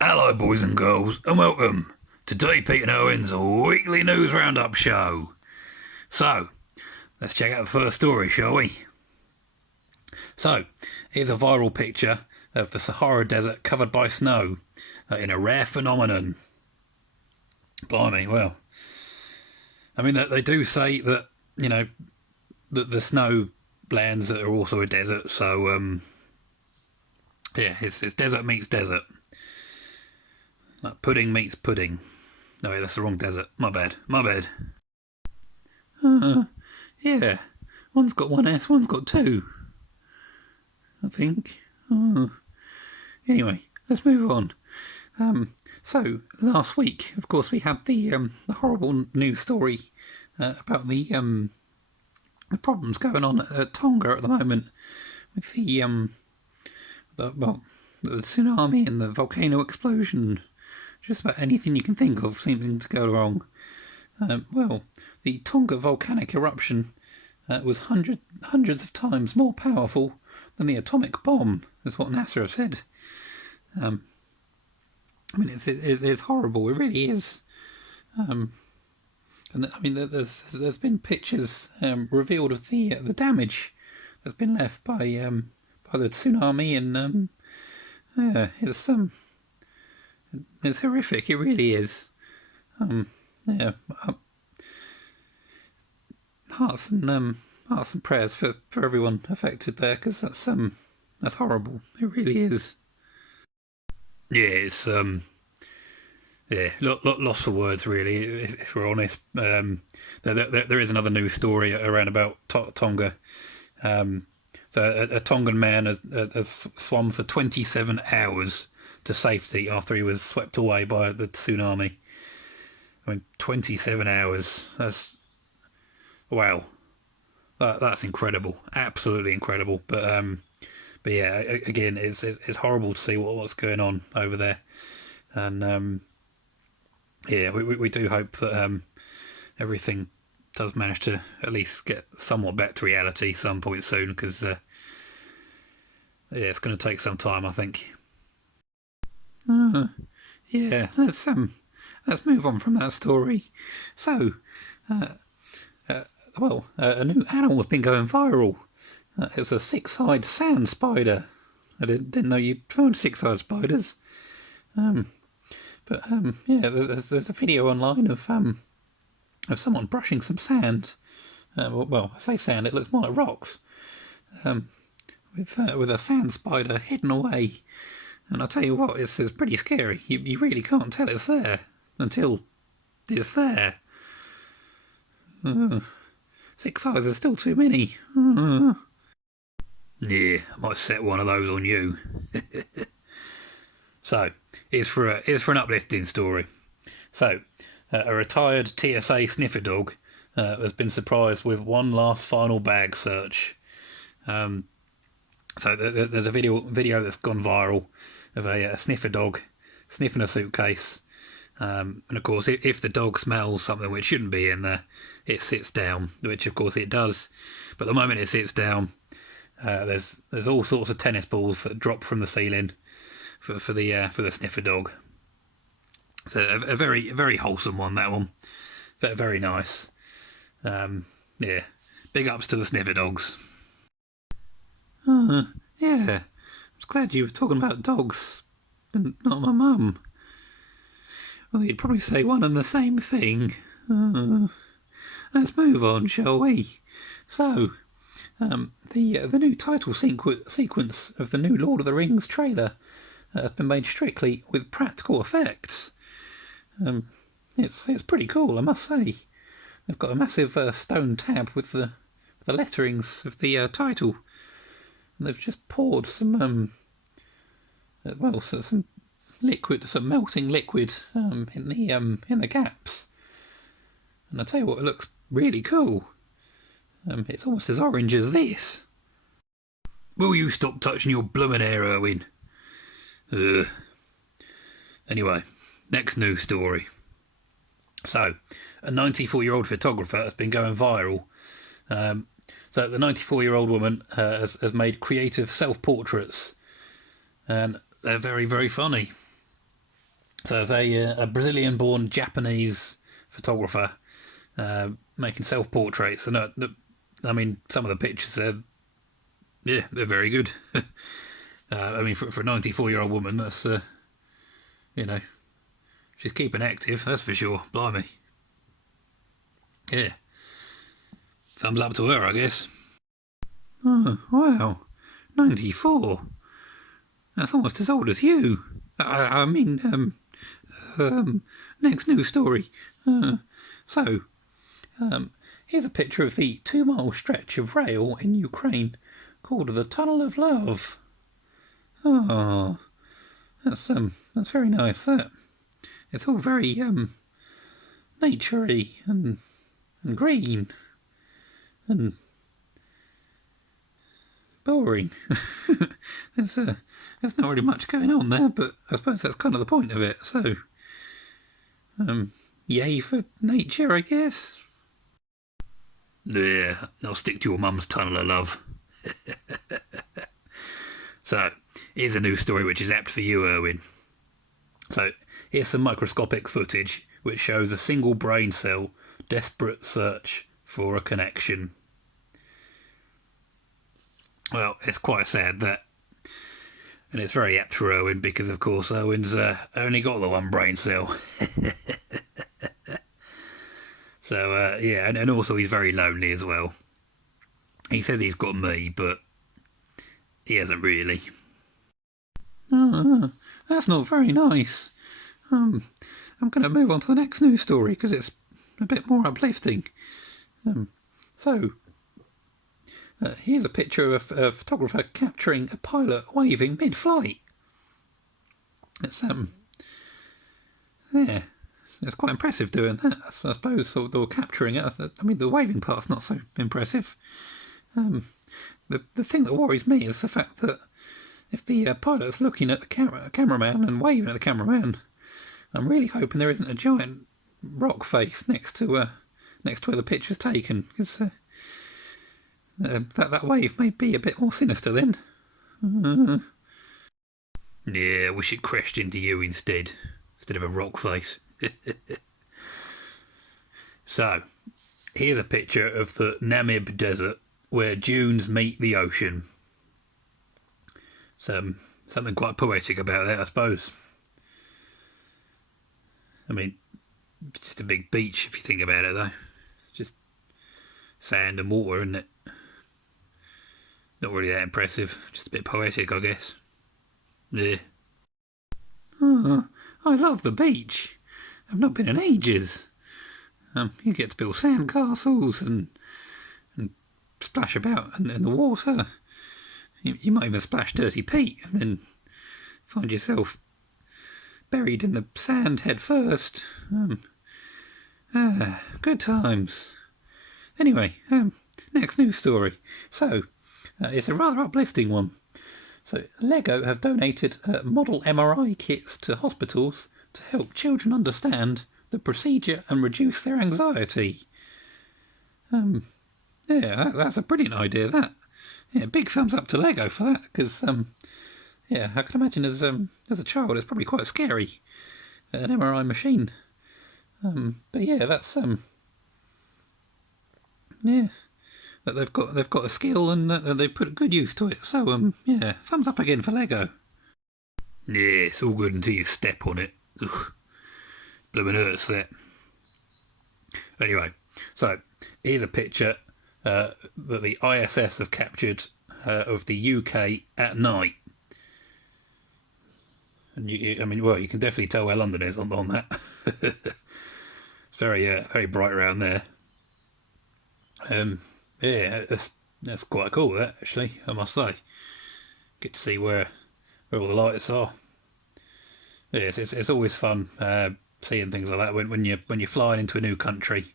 Hello, boys and girls, and welcome to Pete and Owen's weekly news roundup show. So, let's check out the first story, shall we? So, here's a viral picture of the Sahara Desert covered by snow in a rare phenomenon. Blimey, well, I mean, they do say that, that the snow lands are also a desert, so, yeah, it's desert meets desert. Like pudding meets pudding. No, wait, that's the wrong desert. My bad. My bad. Yeah. One's got one S, one's got two. I think. Anyway, let's move on. So last week, of course, we had the horrible news story about the problems going on at Tonga at the moment with the tsunami and the volcano explosion. Just about anything you can think of seeming to go wrong. Well, the Tonga volcanic eruption was hundreds of times more powerful than the atomic bomb, is what NASA have said. I mean, it's horrible. It really is. And I mean, there's been pictures revealed of the damage that's been left by the tsunami, and yeah, it's horrific. It really is. Yeah, hearts and prayers for everyone affected there, because that's horrible. It really is. Yeah, it's yeah, lost for words really. If we're honest, there is another news story around about Tonga. So a Tongan man has swum for 27 hours to safety after he was swept away by the tsunami. I mean, 27 hours. Wow. That's incredible. Absolutely incredible. But yeah, again, it's horrible to see what's going on over there, and yeah, we do hope that everything does manage to at least get somewhat back to reality some point soon, because yeah, it's going to take some time, I think. Yeah, let's move on from that story. So, a new animal has been going viral. It's a six-eyed sand spider. I didn't know you'd found six-eyed spiders. But yeah, there's a video online of someone brushing some sand. Well, I say sand; it looks more like rocks. With a sand spider hidden away. And I'll tell you what, it's pretty scary. You really can't tell it's there until it's there. Six eyes are still too many. Yeah, I might set one of those on you. So, it's for an uplifting story. So, a retired TSA sniffer dog has been surprised with one last final bag search. So there's a video that's gone viral of a sniffer dog sniffing a suitcase, and of course, if the dog smells something which shouldn't be in there, it sits down, which of course it does. But the moment it sits down, there's all sorts of tennis balls that drop from the ceiling for the sniffer dog. So a very wholesome one, that one. Very nice. Yeah, big ups to the sniffer dogs. Yeah, I was glad you were talking about dogs and not my mum. Well, you'd probably say one and the same thing. Let's move on, shall we? So, the new title sequence of the new Lord of the Rings trailer has been made strictly with practical effects. It's pretty cool, I must say. They've got a massive stone tab with the letterings of the title, and they've just poured some some liquid, some melting liquid in the gaps. And I tell you what, it looks really cool. It's almost as orange as this. Will you stop touching your bloomin' hair, Irwin? Anyway, next news story. So, a 94-year-old photographer has been going viral. So the 94-year-old woman has made creative self-portraits, and they're very funny. So there's a Brazilian-born Japanese photographer making self-portraits, and I mean some of the pictures are they're very good. I mean for a 94-year-old woman, that's you know she's keeping active, that's for sure. Blimey, yeah, thumbs up to her, I guess. Oh wow, 94. That's almost as old as you. I mean, next news story. So, here's a picture of the 2 mile stretch of rail in Ukraine called the Tunnel of Love. Oh, that's very nice. That it's all very naturey and green and boring. there's there's not really much going on there, but I suppose that's kind of the point of it. So, yay for nature, I guess. Yeah, I'll stick to your mum's tunnel of love. So, here's a news story which is apt for you, Irwin. So, here's some microscopic footage which shows a single brain cell desperate search for a connection. Well, it's quite sad that, and it's very apt for Irwin because, of course, Irwin's only got the one brain cell. So, yeah, and also he's very lonely as well. He says he's got me, but he hasn't really. That's not very nice. I'm going to move on to the next news story because it's a bit more uplifting. So, here's a picture of a photographer capturing a pilot waving mid-flight. It's yeah, it's quite impressive doing that. I suppose, or capturing it. I mean, the waving part's not so impressive. The thing that worries me is the fact that if the pilot's looking at the cameraman and waving at the cameraman, I'm really hoping there isn't a giant rock face next to where the picture's taken, because that wave may be a bit more sinister then. Yeah, I wish it crashed into you instead of a rock face. So, here's a picture of the Namib Desert where dunes meet the ocean. Something quite poetic about that, I suppose. I mean, just a big beach if you think about it, though. Just sand and water, isn't it? Not really that impressive. Just a bit poetic, I guess. Yeah. Oh, I love the beach. I've not been in ages. You get to build sand castles and splash about in the water. You might even splash Dirty Pete and then find yourself buried in the sand head first. Good times. Anyway, next news story. So, it's a rather uplifting one. So, Lego have donated model MRI kits to hospitals to help children understand the procedure and reduce their anxiety. Yeah, that's a brilliant idea, that. Yeah, big thumbs up to Lego for that, because, yeah, I can imagine as a child it's probably quite scary, an MRI machine. But yeah, that's, yeah, that they've got a skill and they've put a good use to it. So, yeah, thumbs up again for Lego. Yeah, it's all good until you step on it. Ugh. Blooming hurts that. Anyway, so here's a picture that the ISS have captured of the UK at night. And I mean, well, you can definitely tell where London is on that. It's very bright around there. Yeah, that's quite cool. That actually, I must say, get to see where all the lights are. Yeah, it's always fun seeing things like that when you're flying into a new country,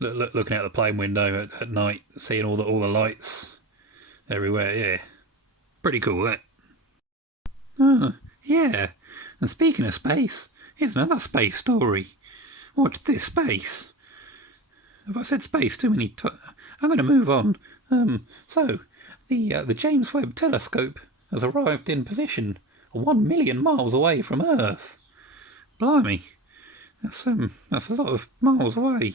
looking out the plane window at night, seeing all the lights everywhere. Yeah, pretty cool that. Yeah. And speaking of space, here's another space story. Watch this space. Have I said space too many times? I'm going to move on. So the James Webb Telescope has arrived in position 1 million miles away from Earth. blimey, that's a lot of miles away.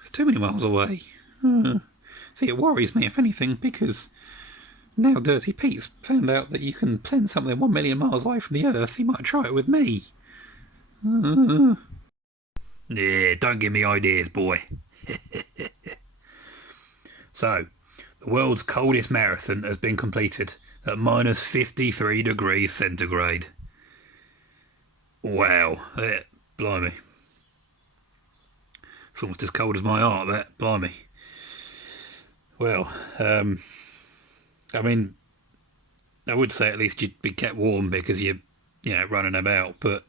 It's too many miles away. See, it worries me, if anything, because now Dirty Pete's found out that you can send something 1 million miles away from the Earth. He might try it with me. Yeah, don't give me ideas, boy. So, the world's coldest marathon has been completed at minus 53 degrees centigrade. Wow, blimey. It's almost as cold as my heart, that, blimey. Well, I mean, I would say at least you'd be kept warm because you're, running about, but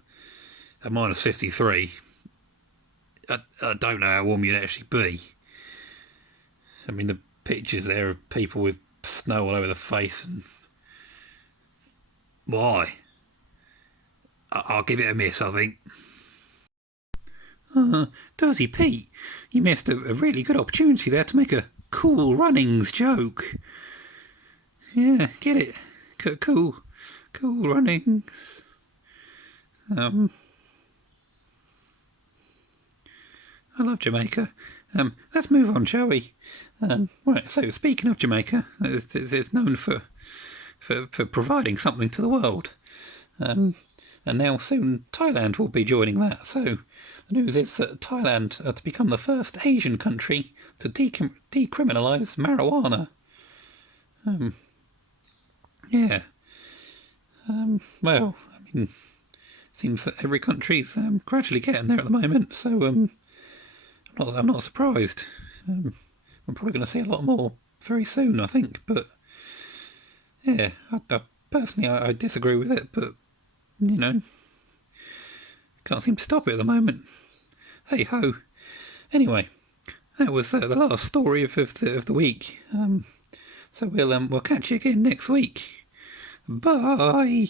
at minus 53, I don't know how warm you'd actually be. I mean, the pictures there of people with snow all over the face, and why? I'll give it a miss, I think. Dirty Pete, you missed a really good opportunity there to make a cool runnings joke. Yeah, get it? Cool runnings. I love Jamaica. Let's move on, shall we? Right. So, speaking of Jamaica, it's known for providing something to the world. And now soon Thailand will be joining that. So the news is that Thailand are to become the first Asian country to decriminalise marijuana. Yeah. Well, I mean, it seems that every country's gradually getting there at the moment. So I'm not surprised. We're probably going to see a lot more very soon, I think. But yeah, I personally I disagree with it, but can't seem to stop it at the moment. Hey ho. Anyway, that was the last story of the week. So we'll catch you again next week. Bye.